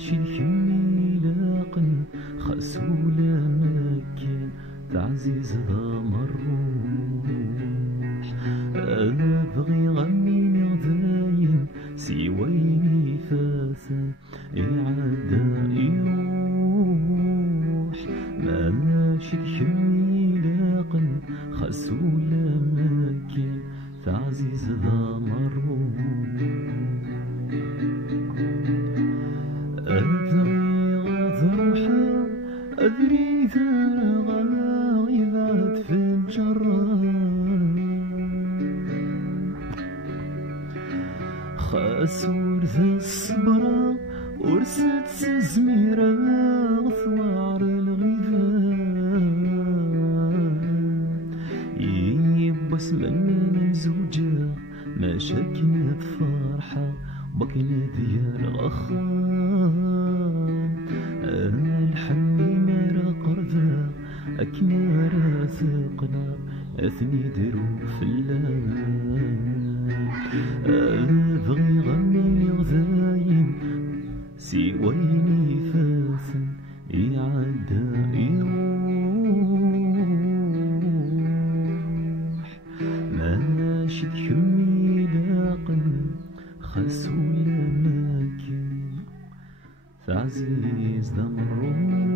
ماشي الكمي لاقن خسولة مكان تعزيز ذا مروح أبغي غمي غذاين سويني فاثن إعادة يروح ماشي الكمي لاقن خسولة مكان تعزيز ذا مروح أدري ثار غايبات في الجراح خاسور ذا الصبرة ورست سزميرة ثوار الغيبات يبس من زوجة ما شكنت فرحة بكنا ديال غخام الحمي مرا قربا أكنا راثقنا أثني دروف اللام أبغي غني غذايم سويني فاثن يعدى يروح ماشي كمي لاقن خسولة ماكي تعزيز ذا مروح